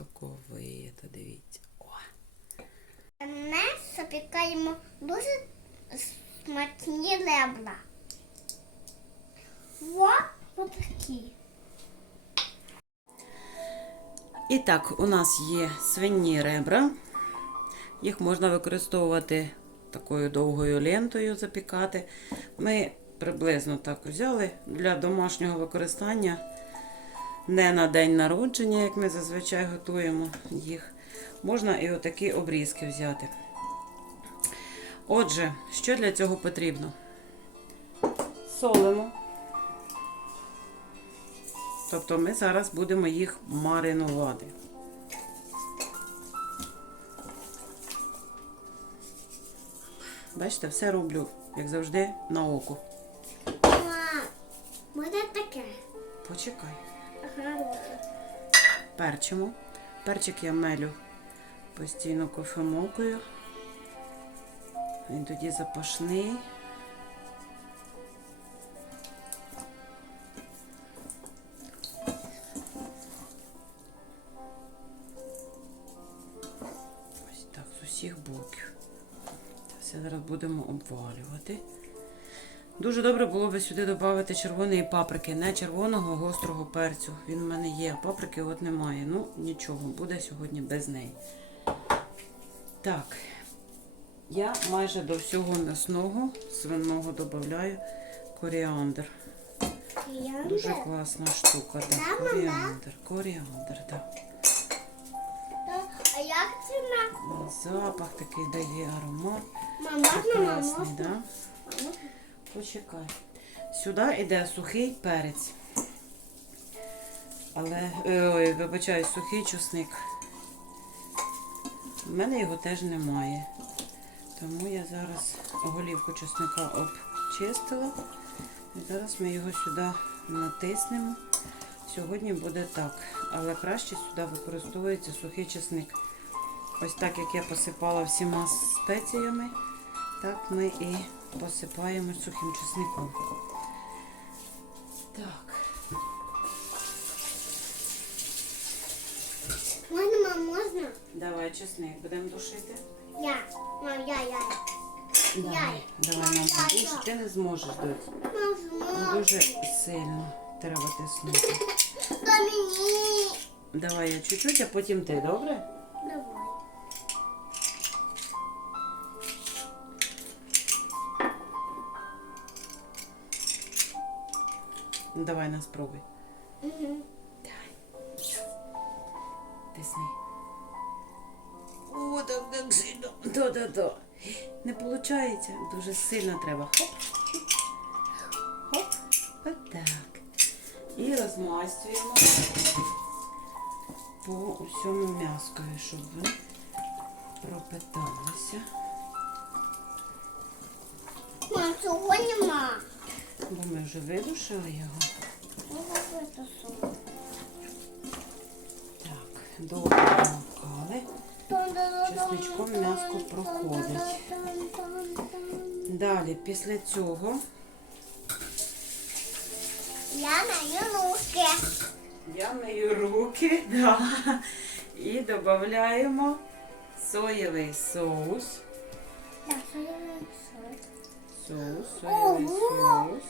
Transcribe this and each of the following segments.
соковито, дивіться. О. Ми запікаємо дуже смачні ребра. Вот отакі. І так, у нас є свині ребра. Їх можна використовувати такою довгою лентою запікати. Ми приблизно так взяли для домашнього використання, не на день народження, як ми зазвичай готуємо їх. Можна і отакі обрізки взяти. Отже, що для цього потрібно? Солимо. Тобто ми зараз будемо їх маринувати. Бачите, все роблю, як завжди, на око. Мам, буде таке. Почекай. Перчимо. Перчик я мелю постійно кофемолкою. Він тоді запашний. Ось так, з усіх боків. Все зараз будемо обвалювати. Дуже добре було би сюди додати червоної паприки, не червоного гострого перцю. Він в мене є, а паприки от немає. Ну, нічого, буде сьогодні без неї. Так, я майже до всього м'ясного свиного додаю коріандр. Дуже класна штука. Да. Коріандр, коріандр, так. А як це на? Запах такий дає аромат. Мама, можна, мама? да? Почекай. Сюди йде сухий перець. Але, е, ой, вибачаю, сухий чесник. У мене його теж немає. Тому я зараз голівку чесника обчистила. І зараз ми його сюди натиснемо. Сьогодні буде так. Але краще сюди використовується сухий чесник. Ось так як я посипала всіма спеціями, так ми і посипаємо сухим чесником. Так. Можна, мам, можна? Давай чесник будемо душити. Я. Мам, я, я. Давай, давай більше. я. Ти не зможеш дати. Дуже сильно треба тиснути. Давай я чуть-чуть, а потім ти, добре? Давай. Ну, Давай нас пробуй. Угу. Тисни. О, так, так сильно. Да-да-да. Не виходить. Дуже сильно треба. Хоп. Хоп. Отак. І розмастюємо по усьому м'язкові, щоб вони пропиталися. Мам, цього нема. Бо ми вже видушили його. Так, добре намакали. Чесничком м'яско проходить. Далі, після цього Я маю руки. я мию руки да, і додаємо соєвий соус. Соус. Соєвий соус.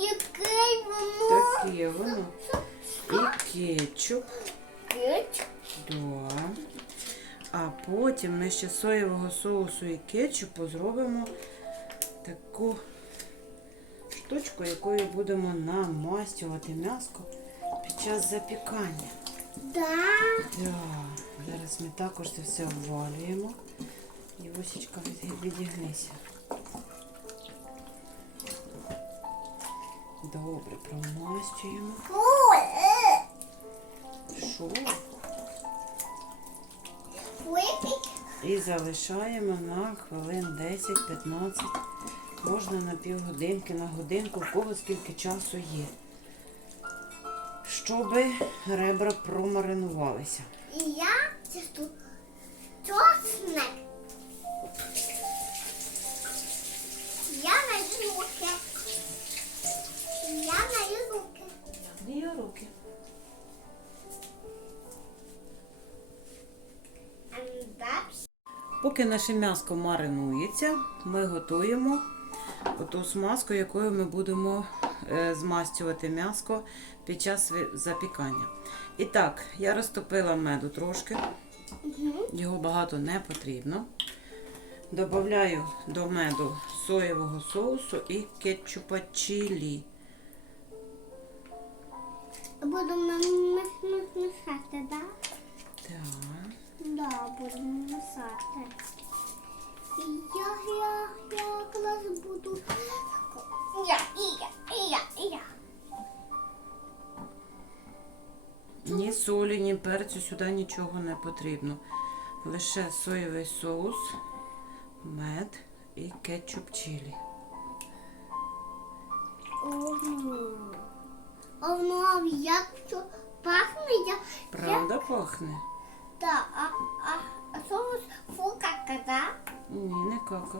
Який воно? Таке воно. І кетчуп. Кетчуп. Да. А потім ми ще соєвого соусу і кетчупу зробимо таку штучку, якою будемо намастювати м'яско під час запікання. Да. Да. Зараз ми також це все обвалюємо. І вусічка від- відігнися. Добре, е. Що? І залишаємо на хвилин 10-15. Можна на півгодинки, на годинку, в кого скільки часу є. Щоби ребра промаринувалися. Поки наше м'яско маринується, ми готуємо оту смазку, якою ми будемо е, змастювати м'яско під час запікання. І так, я розтопила меду трошки, його багато не потрібно. Добавляю до меду соєвого соусу і кетчупа чилі. Будемо мішати, да? Так. Да, будемо. І я, я, я якраз буду. Я, і я, і я, і я. Ні солі, ні перцю сюди нічого не потрібно. Лише соєвий соус, мед і кетчуп чилі. Овно. Як що пахне, я, Правда пахне? Да, а, а, а соус фукака, да? Ні, не кака.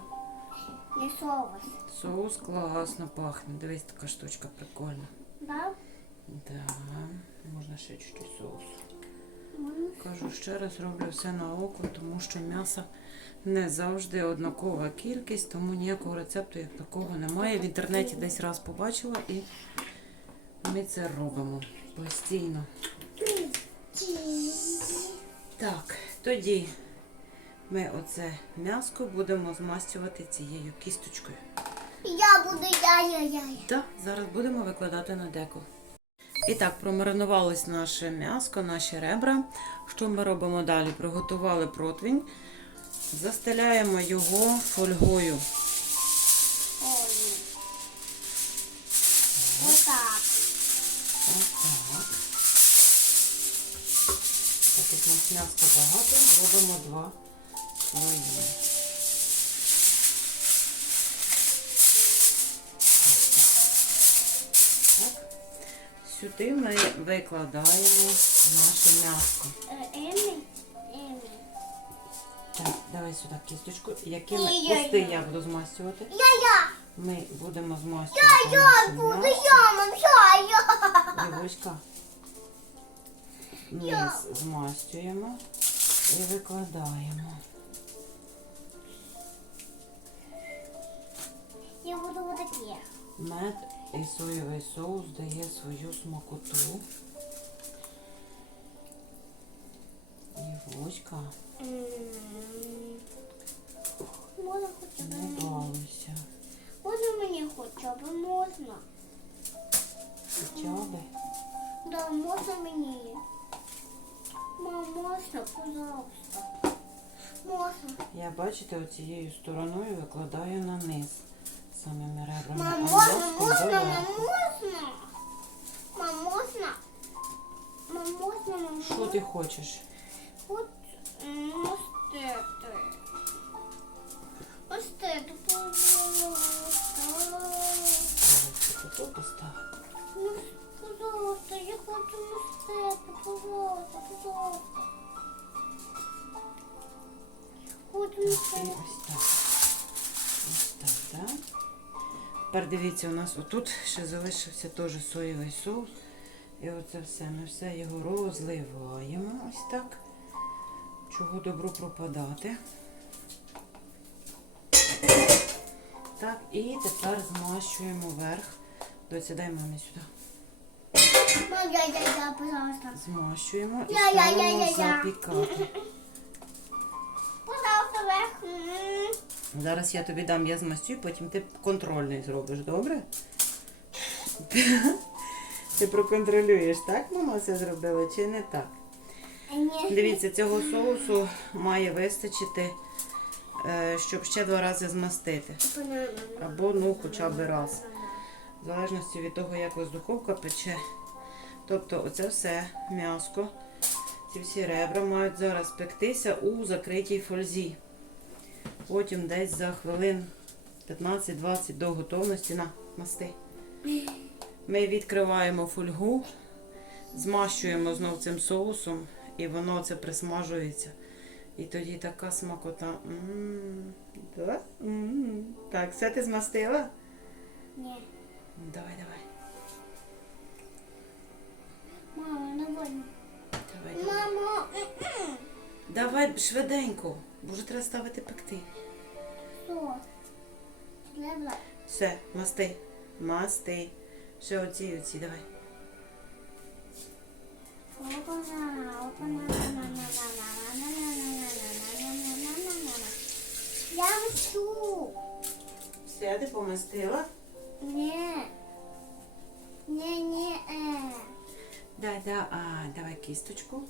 Не соус, Соус класно пахне. Дивись, така штучка прикольна. да? Да. Можна ще чуть-чуть соусу. Кажу, ще раз роблю все на око, тому що м'яса не завжди однакова кількість, тому ніякого рецепту як такого немає. В інтернеті десь раз побачила і ми це робимо постійно. Так, тоді ми оце м'яско будемо змастювати цією кісточкою. Я буду я, я, я. я. Так, зараз будемо викладати на деко. І так, промаринувалось наше м'яско, наші ребра. Що ми робимо далі? Приготували противень, застеляємо його фольгою. М'яска багато, робимо два слої. Так. Сюди ми викладаємо наше м'яско. Е. Так, давай сюди кісточку. Яким Ні-ні-ні. пусти я буду змастювати. Ми будемо змастювати. Я наше м'ясо. я. Дівочка. Низ змастюємо і викладаємо. Я буду вот такі. Мед і соєвий соус дає свою смакоту. Дівочка. Можна хоча б не? Можна мені хоча б можна? Хоча би. Да, можна мені. Мам, можна, пожалуйста. Можна. Я, бачите, оцією стороною викладаю на низ самими ребрами. Мам, можна, можна, мам, можна. Мам, можна. Мам, можна, мам, Що ти хочеш? От м, мастити. Мастити, пожалуйста. Давай тут поставити. Ну, пожалуйста, я хочу мастити, І ось так. Ось так, так? Тепер дивіться, у нас отут ще залишився теж соєвий соус. І оце все. Ми все його розливаємо ось так. Чого добро пропадати. Так, і тепер змащуємо верх. Доця, дай мамі сюди. Пожалуйста. Змащуємо і ставимо запікати. Пожалуйста. Зараз я тобі дам, я змастю, потім ти контрольний зробиш, добре? Ти проконтролюєш, так мама це зробила чи не так? Дивіться, цього соусу має вистачити, е, щоб ще два рази змастити. Або ну хоча б раз. В залежності від того, як у духовка пече. Тобто оце все м'яско, ці всі ребра мають зараз пектися у закритій фользі. Потім десь за хвилин 15-20 до готовності на масти. Ми відкриваємо фольгу, змащуємо знов цим соусом, і воно це присмажується. І тоді така смакота. М, да? М. Так, все ти змастила? Ні. Давай, давай. Мама, давай. Давай, давай. Мамо. Давай швиденько. Боже, треба ставити пекти. Соус. Все, масти. Масти. Все, оці, оці, давай. Я вчу. Все, ти помастила? Ні. Ні, ні, е. Дай, да, а, давай кісточку.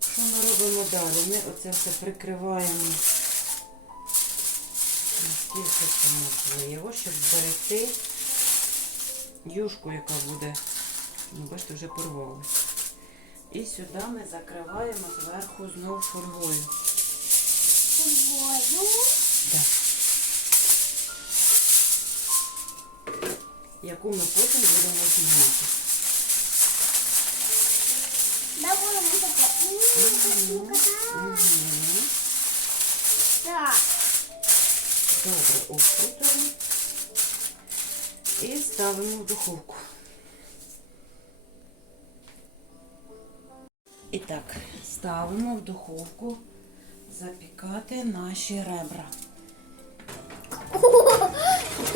Що ми робимо далі? Ми оце все прикриваємо наскільки це можливо, щоб зберегти юшку, яка буде, ну, бачите, вже порвалася. І сюди ми закриваємо зверху знову фольгою. Тобою. Да. Яку ми потім будемо знімати. Таке. М, так. Добре, окрутимо. І ставимо в духовку. І так, ставимо в духовку запікати наші ребра.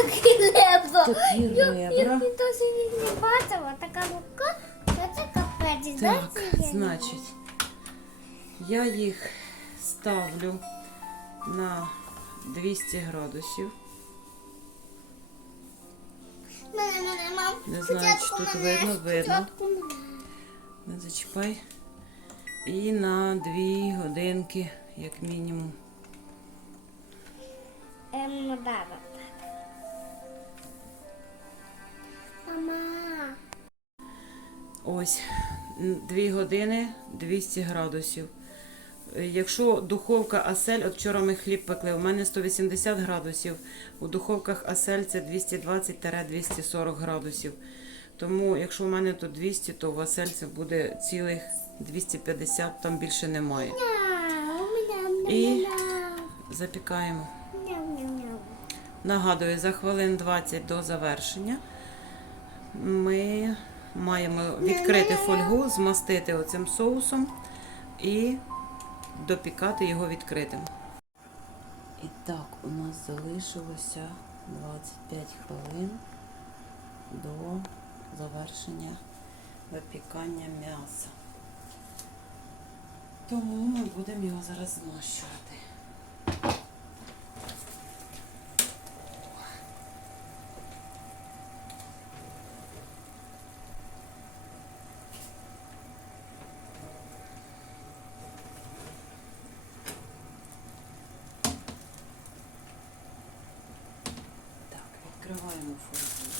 Лебо. Такі Я досі не бачила. Така рука. Що це капець? Так, значить, я їх ставлю на 200 градусів. Мене, мене, мам. Не знаю, чи тут видно, видно. Не зачіпай. І на 2 годинки, як мінімум. Ем, ну, баба. Ось 2 години 200 градусів. Е, Якщо духовка Асель, от вчора ми хліб пекли, у мене 180 градусів, у духовках Асель це 220-240 градусів. Тому, якщо у мене тут 200, то в Асель це буде цілих 250, там більше немає. І запікаємо. Нагадую, за хвилин 20 до завершення ми маємо відкрити фольгу, змастити оцим соусом і допікати його відкритим. І так, у нас залишилося 25 хвилин до завершення випікання м'яса. Тому ми будемо його зараз змащувати. Так, відкриваємо фольгу.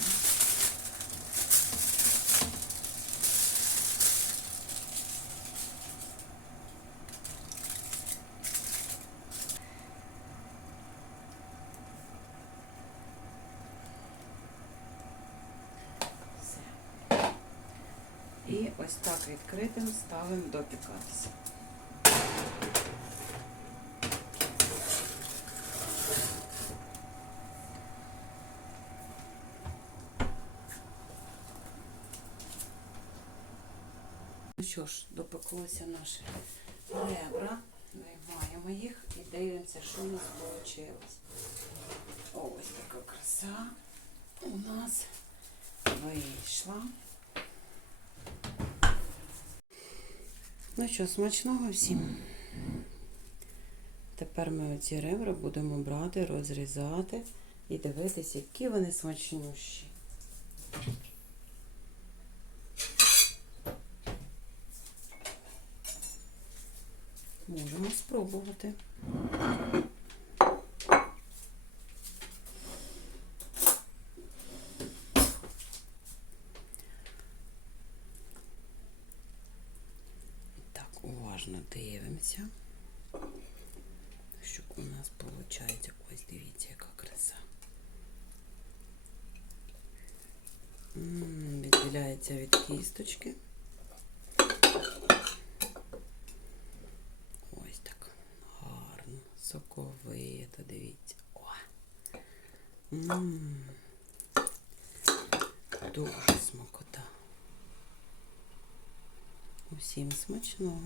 І ось так відкритим ставимо допікатися. Що ж, допеклося наше ребра. Виймаємо їх і дивимося, що у нас вийшло. Ось така краса у нас вийшла. Ну що, смачного всім. Тепер ми оці ребра будемо брати, розрізати і дивитися, які вони смачнющі. Спробувати. Так, уважно дивимося. Що у нас виходить? Ось дивіться, яка краса. Відділяється від кісточки. Ось так гарно, соковито, дивіться. О. М. Дуже смакота. Усім смачного.